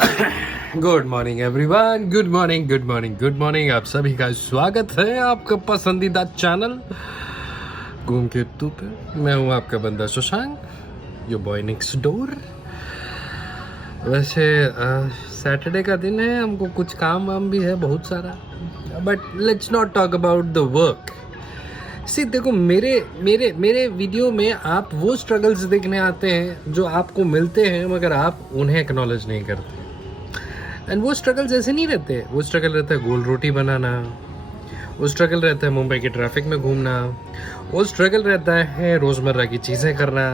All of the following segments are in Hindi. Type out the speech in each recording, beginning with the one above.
Good morning everyone, good morning good morning good morning. आप सभी का स्वागत है आपका पसंदीदा चैनल घूम के तू पे। मैं हूँ आपका बंदा Shashank, your boy next door. वैसे सैटरडे का दिन है, हमको कुछ काम वाम भी है बहुत सारा, but let's not talk about the work. See देखो, मेरे वीडियो में आप वो स्ट्रगल्स देखने आते हैं जो आपको मिलते हैं, मगर आप उन्हें एक्नॉलेज नहीं करते। एंड वो स्ट्रगल्स ऐसे नहीं रहते। वो स्ट्रगल रहता है गोल रोटी बनाना, वो स्ट्रगल रहता है मुंबई के ट्रैफिक में घूमना, वो स्ट्रगल रहता है रोज़मर्रा की चीज़ें करना,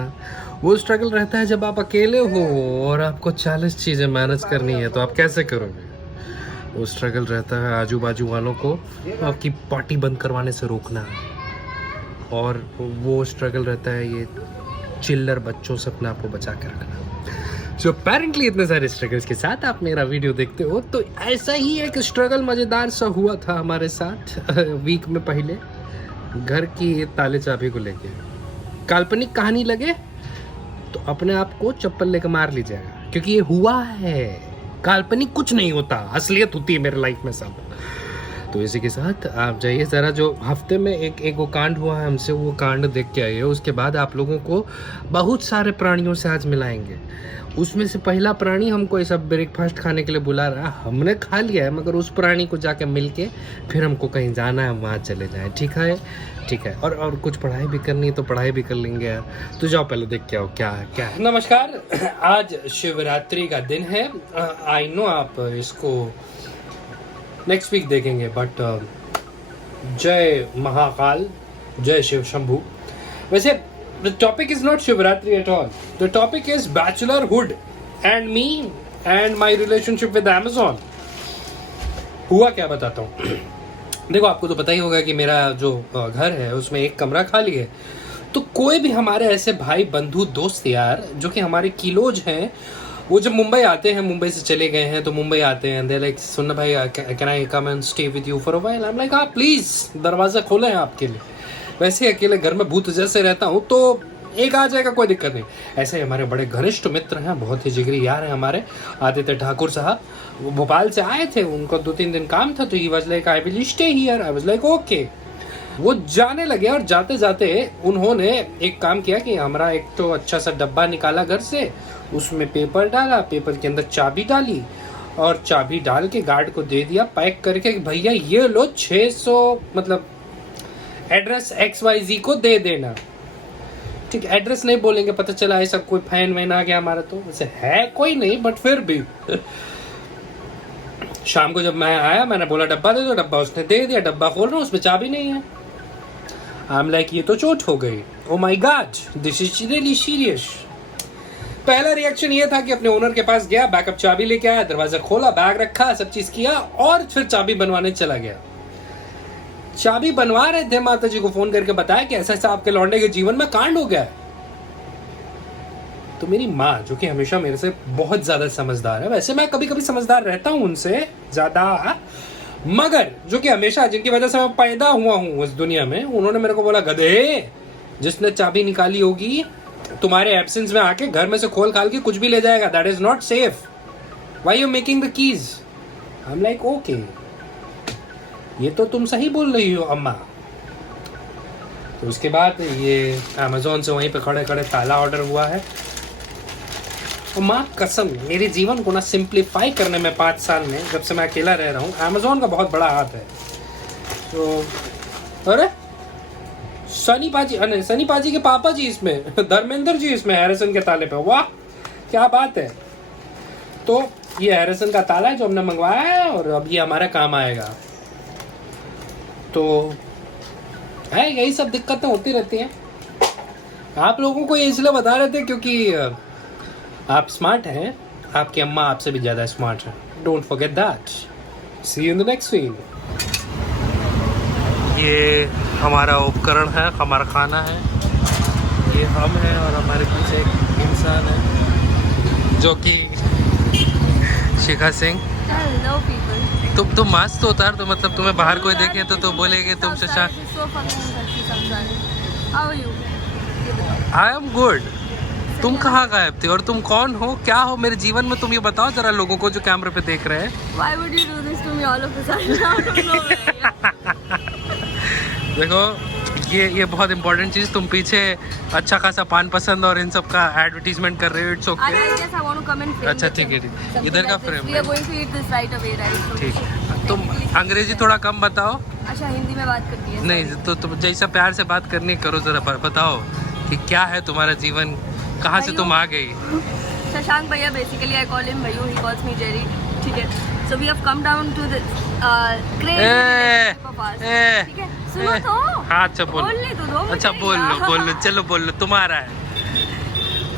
वो स्ट्रगल रहता है जब आप अकेले हो और आपको 40 चीज़ें मैनेज करनी है तो आप कैसे करोगे। वो स्ट्रगल रहता है आजू बाजू वालों को आपकी पार्टी बंद करवाने से रोकना, और वो स्ट्रगल रहता है ये चिल्लर बच्चों से अपने आप को बचा के रखना। सो अपेरेंटली इतने सारे स्ट्रगल्स के साथ आप मेरा वीडियो देखते हो, तो ऐसा ही एक स्ट्रगल मज़ेदार सा हुआ था हमारे साथ वीक में पहले, घर की ताले चाबी को लेके। काल्पनिक कहानी लगे तो अपने आप को चप्पल लेकर मार लीजिएगा, क्योंकि ये हुआ है। काल्पनिक कुछ नहीं होता, असलियत होती है मेरे लाइफ में सब। तो इसी के साथ आप जाइए ज़रा, जो हफ्ते में एक वो कांड हुआ है हमसे, वो कांड देख के आइए। उसके बाद आप लोगों को बहुत सारे प्राणियों से आज मिलाएंगे। उसमें से पहला प्राणी हमको ऐसा ब्रेकफास्ट खाने के लिए बुला रहा है, हमने खा लिया है, मगर उस प्राणी को जाके मिल के फिर हमको कहीं जाना है, वहाँ चले जाएं। ठीक है। और कुछ पढ़ाई भी करनी है तो पढ़ाई भी कर लेंगे यार। तो जाओ पहले देख के आओ क्या है। नमस्कार, आज शिवरात्रि का दिन है। आई नो आप इसको नेक्स्ट वीक देखेंगे, बट जय महाकाल, जय शिव शंभू। वैसे the topic is not Shivratri at all. The topic is bachelorhood and me and my relationship with Amazon. हुआ क्या बताता हूँ। देखो, आपको तो पता ही होगा कि मेरा जो घर है उसमें एक कमरा खाली है। तो कोई भी हमारे ऐसे भाई बंधु दोस्त यार जो कि हमारे किलोज हैं, वो जब मुंबई आते हैं, मुंबई से चले गए हैं तो मुंबई आते हैं, दे लाइक सुनना भाई, can I come and stay with you for a while. I am like हाँ प्लीज, दरवाजा खोले हैं आपके लिए। वैसे अकेले घर में भूत जैसे रहता हूँ तो एक आ जाएगा, कोई दिक्कत नहीं। ऐसे ही हमारे बड़े घनिष्ठ मित्र हैं, बहुत ही जिगरी यार हैं हमारे, आदित्य ठाकुर साहब। वो भोपाल से आए थे, उनको 2-3 दिन काम था, तो he was like I will stay here. I was like okay. वो जाने लगे और जाते जाते उन्होंने एक काम किया कि हमारा एक तो अच्छा सा डब्बा निकाला घर से, उसमें पेपर डाला, पेपर के अंदर चाबी डाली और चाबी डाल के गार्ड को दे दिया पैक करके, भैया ये लो 600 मतलब एड्रेस XYZ को दे देना। ठीक, एड्रेस नहीं बोलेंगे, पता चला ऐसा कोई फैन वैन आ गया हमारा, तो वैसे है कोई नहीं, बट फिर भी। शाम को जब मैं आया, मैंने बोला डब्बा दे दो, डब्बा उसने दे दिया। डब्बा खोल रहा हूँ, उसमें चाबी नहीं है। आई एम लाइक ये तो चोट हो गई, oh my God, this is really serious. पहला रिएक्शन ये था कि अपने ओनर के पास गया, बैकअप चाबी लेके आया, दरवाजा खोला, बैग रखा, सब चीज किया और फिर चाबी बनवाने चला गया। चाबी बनवा रहे थे, माता जी को फोन करके बताया कि ऐसा ऐसा आपके लौंडे के जीवन में कांड हो गया है। तो मेरी माँ, जो कि हमेशा मेरे से बहुत ज्यादा समझदार है, वैसे मैं कभी कभी समझदार रहता हूँ उनसे ज्यादा, मगर जो कि हमेशा जिनकी वजह से मैं पैदा हुआ हूँ इस दुनिया में, उन्होंने मेरे को बोला, गधे, जिसने चाबी निकाली होगी तुम्हारे एब्सेंस में आके घर में से खोल खाल के कुछ भी ले जाएगा, that is not safe, why you making the keys. I am like okay, ये तो तुम सही बोल रही हो अम्मा। तो उसके बाद ये अमेज़ॉन से वहीं पे खड़े खड़े ताला ऑर्डर हुआ है। और माँ कसम, मेरे जीवन को ना सिंप्लीफाई करने में 5 साल में, जब से मैं अकेला रह रहा हूँ, अमेज़ॉन का बहुत बड़ा हाथ है। तो अरे सनी पाजी के पापा जी इसमें, धर्मेंद्र जी इसमें हैरिसन के ताले पे, वाह क्या बात है। तो ये हैरिसन का ताला है जो हमने मंगवाया है, और अब ये हमारा काम आएगा। तो है, यही सब दिक्कतें होती रहती हैं। आप लोगों को ये इसलिए बता रहे थे क्योंकि आप स्मार्ट हैं, आपकी अम्मा आपसे भी ज़्यादा स्मार्ट है। Don't forget that. See you in the next video. ये हमारा उपकरण है, हमारा खाना है, ये हम हैं, और हमारे पीछे एक इंसान है जो कि शिखा सिंह। Hello people. तुम मास्क तो उतार दो, मतलब तुम्हें बाहर कोई देखे तो बोलेंगे तुम Shashank. How are you? I am good. तुम कहाँ गायब थे और तुम कौन हो, क्या हो मेरे जीवन में, तुम ये बताओ जरा लोगों को जो कैमरे पे देख रहे हैं। Why would you do this to me all of a sudden out of nowhere? देखो ये बहुत इंपॉर्टेंट चीज, तुम पीछे अच्छा खासा पान पसंद और इन सब का एडवर्टीजमेंट कर रहे हो। It's okay. अच्छा ठीक है, ठीक, इधर का फ्रेम ठीक। तुम अंग्रेजी थोड़ा कम बताओ। अच्छा हिंदी में बात करती है। नहीं तो तुम जैसा प्यार से बात करनी करो, जरा बताओ कि क्या है तुम्हारा जीवन, कहाँ से तुम आ गई। शशांक भैया, बेसिकली आई कॉल हिम भैया, ही कॉल्स मी जेरी, ठीक है। So we have come down to this crazy pass, ठीक है। सुनो तो। हाँ अच्छा बोलने तो दो। अच्छा बोल लो चलो बोल लो, तुम्हारा है।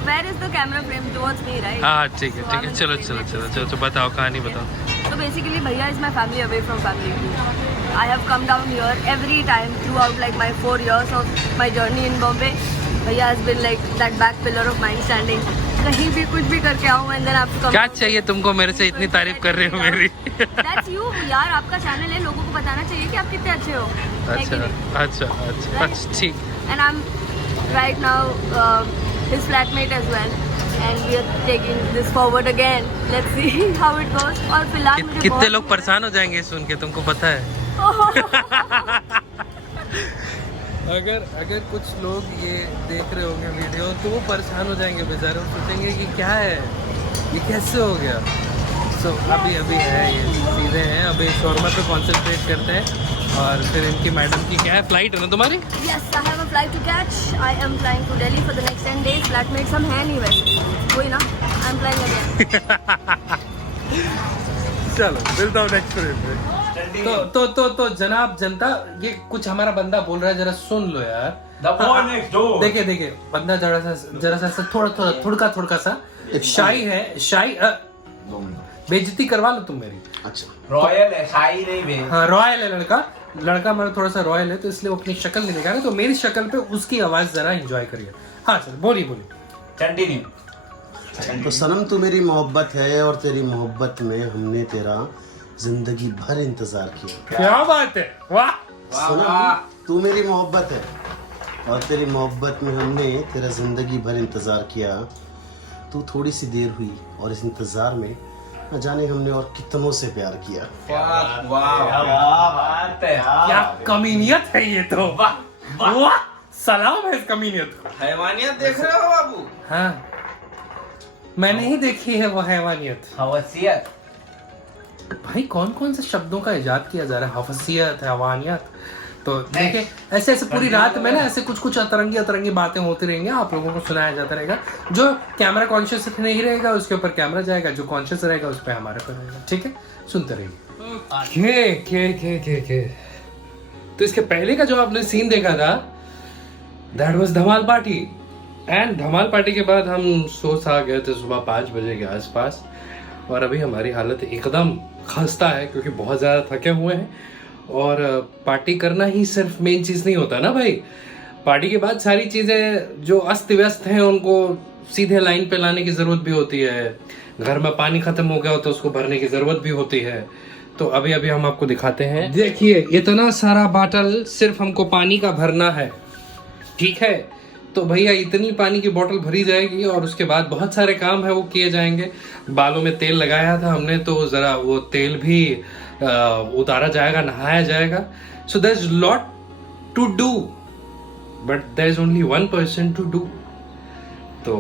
Where is the camera frame towards me, right? हाँ ठीक है, चलो बताओ, कहानी बताओ। So basically, Bhaiya is my family away from family. I have come down here every time throughout like my 4 years of my journey in Bombay. Bhaiya has been like that back pillar of mine standing. कहीं भी कुछ भी करके आऊँ and then I have to come. क्या चाहिए तुमको मेरे से, इतनी तारीफ कर रहे हो मेरी। That's you यार, आपका चैनल है, लोगों को बताना चाहिए कि आप कितने अच्छे हो। अच्छा ठीक। And I'm right now his flatmate as well. And we are taking this forward again. Let's see how it goes. और फिलहाल मुझे कितने लोग परेशान हो जाएंगे सुन के, तुमको पता है? अगर कुछ लोग ये देख रहे होंगे वीडियो तो वो परेशान हो जाएंगे बेचारे, वो सोचेंगे कि क्या है ये, कैसे हो गया। तो अभी है ये सीधे हैं, अभी शोरमा पे कॉन्सेंट्रेट करते हैं और फिर इनकी मैडम की क्या है, फ्लाइट है ना तुम्हारी? Yes, I have a flight to catch. I am flying to Delhi for the next 10 days. Flatmates हम हैं नहीं वैसे, वही ना, I am flying again. चलो मिलता हूँ नेक्स्ट फ्रेम। तो जनाब जनता, ये कुछ हमारा बंदा बोल रहा है, जरा सुन लो यार। देखिए बंदा जरा सा थोड़ा सा शाई है, बेइज्जती करवा लो तुम मेरी। अच्छा रॉयल है, शाही नहीं बे। हाँ रॉयल है लड़का मेरा थोड़ा सा रॉयल है, तो इसलिए वो अपनी शक्ल नहीं दिखा रहे, तो मेरी शक्ल पे उसकी आवाज जरा एंजॉय करिए। हाँ सर बोलिए कंटिन्यू। तो सनम तू मेरी मोहब्बत है और तेरी मोहब्बत में हमने तेरा जिंदगी भर इंतजार किया। क्या बात है, वाह। सनम तू मेरी मोहब्बत है और तेरी मोहब्बत में हमने तेरा जिंदगी भर इंतजार किया। तू थोड़ी सी देर हुई और इस इंतजार में न जाने हमने और कितनों से प्यार किया। क्या कमीनियत है ये तो, वाह सलाम है इस कमीनियत को। हैवानियत देख रहे हो बाबू? हाँ मैंने ही देखी है वो हैवानियत, हवसियत। भाई कौन से शब्दों का इजाद किया जा रहा है, हवसियत, हैवानियत। तो देखिए ऐसे पूरी रात में ना ऐसे कुछ अतरंगी बातें होती रहेंगी, आप लोगों को सुनाया जाता रहेगा। जो कैमरा कॉन्शियस नहीं रहेगा उसके ऊपर कैमरा जाएगा, जो कॉन्शियस रहेगा उस पर हमारे पर रहेगा, ठीक है। सुनते रहिए। के तो इसके पहले का जो आपने सीन देखा था, that was Dhamaal party. And Dhamaal party के बाद हम सो गए थे सुबह 5 बजे के आसपास, और अभी हमारी हालत एकदम खस्ता है क्योंकि बहुत ज़्यादा थके हुए हैं। और पार्टी करना ही सिर्फ मेन चीज़ नहीं होता ना भाई, पार्टी के बाद सारी चीज़ें जो अस्त व्यस्त हैं उनको सीधे लाइन पे लाने की ज़रूरत भी होती है। घर में पानी ख़त्म हो गया हो तो उसको भरने की ज़रूरत भी होती है। तो अभी हम आपको दिखाते हैं। देखिए इतना सारा बाटल सिर्फ हमको पानी का भरना है, ठीक है। तो भैया इतनी पानी की बोतल भरी जाएगी और उसके बाद बहुत सारे काम है वो किए जाएंगे। बालों में तेल लगाया था हमने, तो ज़रा वो तेल भी उतारा जाएगा, नहाया जाएगा। So there is lot to do but there is only 1 person to do. तो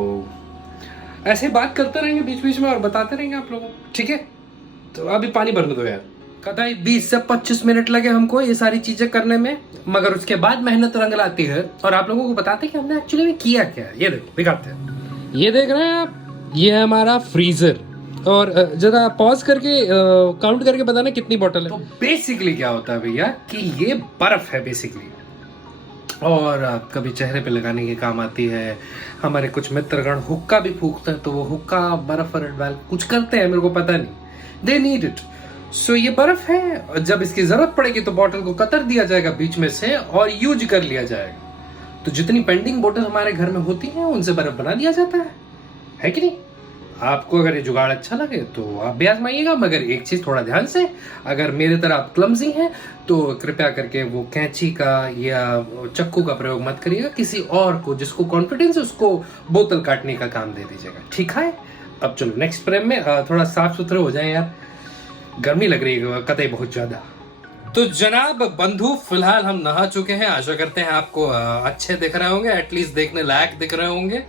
ऐसे बात करते रहेंगे बीच बीच में और बताते रहेंगे आप लोगों को, ठीक है। तो अभी पानी भरने दो यार। कतई 20 से 25 मिनट लगे हमको ये सारी चीजें करने में, मगर उसके बाद मेहनत रंग लाती है और आप लोगों को बताते हैं कि हमने एक्चुअली में किया क्या है। ये देखो दिखाते हैं, ये देख रहे हैं आप, ये है हमारा फ्रीजर। और जरा पॉज करके काउंट करके बताना कितनी बोतल है। तो बेसिकली क्या होता है भैया कि ये बर्फ है बेसिकली, और कभी चेहरे पे लगाने के काम आती है। हमारे कुछ मित्रगण हुक्का भी फूकते हैं, तो वो हुक्का बर्फ और कुछ करते हैं, मेरे को पता नहीं, दे नीड इट। सो ये बर्फ है, जब इसकी जरूरत पड़ेगी तो बोतल को कतर दिया जाएगा बीच में से और यूज कर लिया जाएगा। तो जितनी पेंडिंग बोतल हमारे घर में होती हैं उनसे बर्फ बना दिया जाता है कि नहीं। आपको अगर ये जुगाड़ अच्छा लगे तो आप भी आजमाइएगा, मगर एक चीज थोड़ा ध्यान से, अगर मेरे तरह आप क्लमजी हैं तो कृपया करके वो कैंची का या चक्कू का प्रयोग मत करिएगा, किसी और को जिसको कॉन्फिडेंस है उसको बोतल काटने का काम दे दीजिएगा, ठीक है। अब चलो नेक्स्ट फ्रेम में थोड़ा साफ सुथरे हो जाए यार, गर्मी लग रही है कतई बहुत ज्यादा। तो जनाब बंधु, फिलहाल हम नहा चुके हैं, आशा करते हैं आपको अच्छे दिख रहे होंगे, एटलीस्ट देखने लायक दिख रहे होंगे।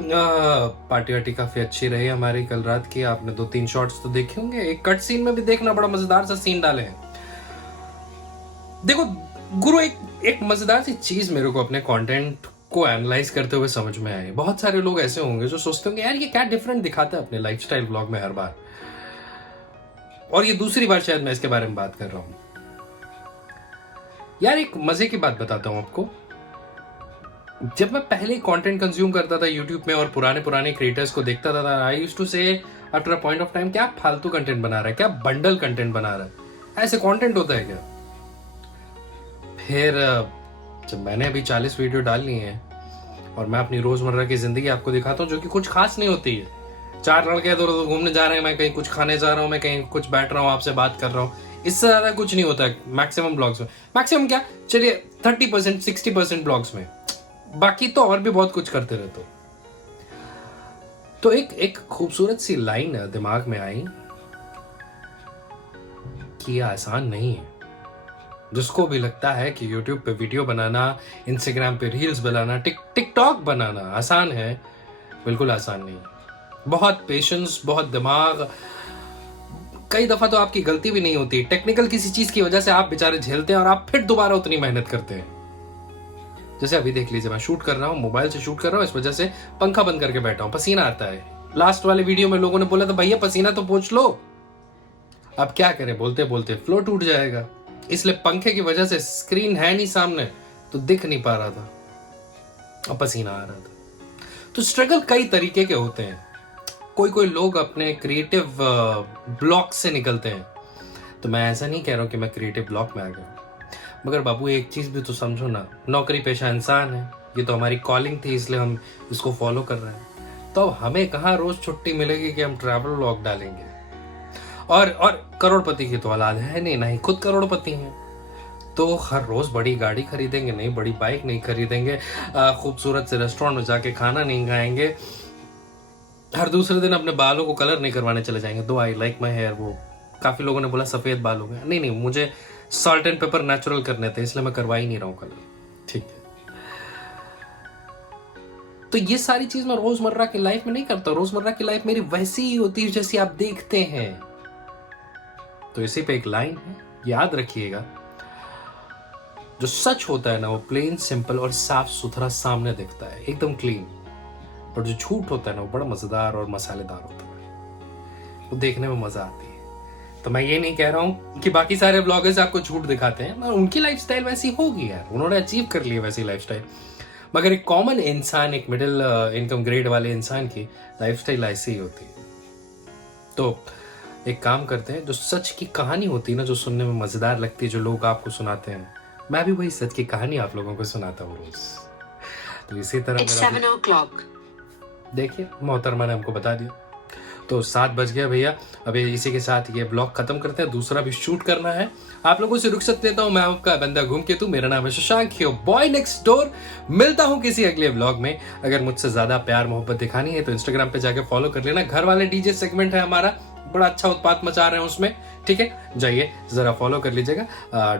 पार्टी वार्टी काफी अच्छी रही हमारी कल रात की, आपने 2-3 शॉट्स तो देखे होंगे, एक कट सीन में भी देखना, बड़ा मजेदार सा सीन डाले हैं। देखो गुरु, एक मजेदार सी चीज मेरे को अपने कंटेंट को एनालाइज करते हुए समझ में आई। बहुत सारे लोग ऐसे होंगे जो सोचते होंगे यार ये क्या डिफरेंट दिखाता है अपने लाइफस्टाइल व्लॉग में हर बार, और ये दूसरी बार शायद मैं इसके बारे में बात कर रहा हूं। यार एक मजे की बात बताता हूं आपको, जब मैं पहले कंटेंट कंज्यूम करता था यूट्यूब में और पुराने क्रिएटर्स को देखता था, आई यूज्ड टू से after a point of time, क्या फालतू कंटेंट बना रहा है, क्या बंडल कंटेंट बना रहा है, ऐसे कंटेंट होता है क्या। फिर जब मैंने अभी 40 वीडियो डाल ली हैं और मैं अपनी रोजमर्रा की जिंदगी आपको दिखाता हूँ जो कि कुछ खास नहीं होती है, 4 लड़के इधर उधर घूमने जा रहे हैं, मैं कहीं कुछ खाने जा रहा हूँ, मैं कहीं कुछ बैठ रहा हूँ आपसे बात कर रहा हूँ, इससे ज्यादा कुछ नहीं होता है मैक्सिमम ब्लॉग्स में। मैक्सिमम क्या, चलिए 30% 60% ब्लॉग्स में, बाकी तो और भी बहुत कुछ करते रहते हो। तो एक खूबसूरत सी लाइन दिमाग में आई कि ये आसान नहीं है। जिसको भी लगता है कि YouTube पे वीडियो बनाना, Instagram पे रील्स बनाना, टिकटॉक बनाना आसान है, बिल्कुल आसान नहीं। बहुत पेशेंस, बहुत दिमाग, कई दफा तो आपकी गलती भी नहीं होती, टेक्निकल किसी चीज की वजह से आप बेचारे झेलते हैं और आप फिर दोबारा उतनी मेहनत करते हैं। जैसे अभी देख लीजिए, मैं शूट कर रहा हूँ, मोबाइल से शूट कर रहा हूँ, इस वजह से पंखा बंद करके बैठा हूँ, पसीना आता है। लास्ट वाले वीडियो में लोगों ने बोला था भैया पसीना तो पोंछ लो, अब क्या करें, बोलते बोलते फ्लो टूट जाएगा, इसलिए पंखे की वजह से स्क्रीन है नहीं सामने तो दिख नहीं पा रहा था और पसीना आ रहा था। तो स्ट्रगल कई तरीके के होते हैं। कोई लोग अपने क्रिएटिव ब्लॉक से निकलते हैं, तो मैं ऐसा नहीं कह रहा हूं कि मैं क्रिएटिव ब्लॉक में आ गया, मगर बाबू एक चीज भी तो समझो ना, नौकरी पेशा इंसान है, ये तो हमारी कॉलिंग थी इसलिए हम इसको फॉलो कर रहे हैं। तो हमें कहाँ रोज छुट्टी मिलेगी कि हम ट्रैवल व्लॉग डालेंगे। और करोड़पति की तो औलाद है नहीं, ना ही खुद करोड़पति हैं, तो हर रोज बड़ी गाड़ी खरीदेंगे नहीं, बड़ी बाइक नहीं खरीदेंगे, खूबसूरत से रेस्टोरेंट में जाके खाना नहीं खाएंगे, हर दूसरे दिन अपने बालों को कलर नहीं करवाने चले जाएंगे। दो आई लाइक माई हेयर, वो काफी लोगों ने बोला सफेद बाल हो गए, नहीं मुझे सॉल्ट एंड पेपर नेचुरल करने थे इसलिए मैं करवा ही नहीं रहा हूं कलर, ठीक है। तो ये सारी चीज मैं रोजमर्रा की लाइफ में नहीं करता, रोजमर्रा की लाइफ मेरी वैसी ही होती है जैसी आप देखते हैं। तो इसी पे एक लाइन है, याद रखिएगा, जो सच होता है ना वो प्लेन सिंपल और साफ सुथरा सामने दिखता है, एकदम क्लीन, पर जो झूठ होता है ना वो बड़ा मजेदार और मसालेदार होता है, वो देखने में मजा आती है। तो मैं ये नहीं कह रहा हूं कि बाकी सारे ब्लॉगर्स आपको झूठ दिखाते हैं, उनकी लाइफस्टाइल वैसी होगी यार, उन्होंने अचीव कर ली वैसी लाइफस्टाइल, मगर एक कॉमन इंसान, एक मिडिल इनकम ग्रेड वाले इंसान की लाइफस्टाइल ऐसी ही होती है। तो एक काम करते हैं, जो सच की कहानी होती है ना, जो सुनने में मजेदार लगती है, जो लोग आपको सुनाते हैं, मैं भी वही सच की कहानी आप लोगों को सुनाता हूँ रोज। तो इसी तरह देखिए मोहतरमा ने हमको बता दिया, तो 7 बज गया भैया, अभी इसी के साथ ये ब्लॉग खत्म करते हैं, दूसरा भी शूट करना है। आप लोगों से रुखसत लेता हूं, मैं आपका बंदा घूम के तू, मेरा नाम है शशांक, बॉय नेक्स्ट डोर। मिलता हूं किसी अगले ब्लॉग में। अगर मुझसे ज्यादा प्यार मोहब्बत दिखानी है तो इंस्टाग्राम पे जाके फॉलो कर लेना, घर वाले डीजे सेगमेंट है हमारा, बड़ा अच्छा उत्पात मचा रहे हैं उसमें, ठीक है, जाइए जरा फॉलो कर लीजिएगा,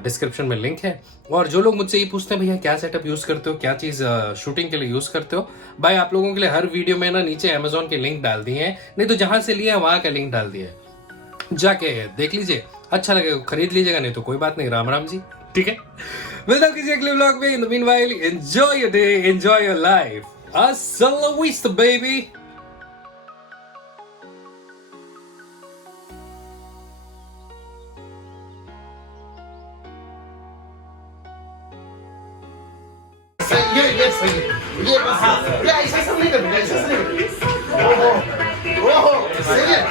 डिस्क्रिप्शन में लिंक है। और जो लोग मुझसे ये पूछते हैं भैया क्या सेटअप यूज करते हो, क्या चीज शूटिंग के लिए यूज करते हो, भाई आप लोगों के लिए हर वीडियो में ना नीचे अमेजोन के लिंक डाल दिए हैं, नहीं तो जहां से लिया वहां का लिंक डाल दिया है, जाके देख लीजिए, अच्छा लगेगा खरीद लीजिएगा, नहीं तो कोई बात नहीं, राम राम जी, ठीक है। मिलता हूं किसी अगले व्लॉग में। In the meanwhile enjoy your day, enjoy your life, हasta la vista baby। ये सही है, ये बस ये ऐसा सब नहीं करना, ऐसा सब नहीं करना। ओहो सही है,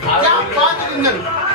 क्या बात है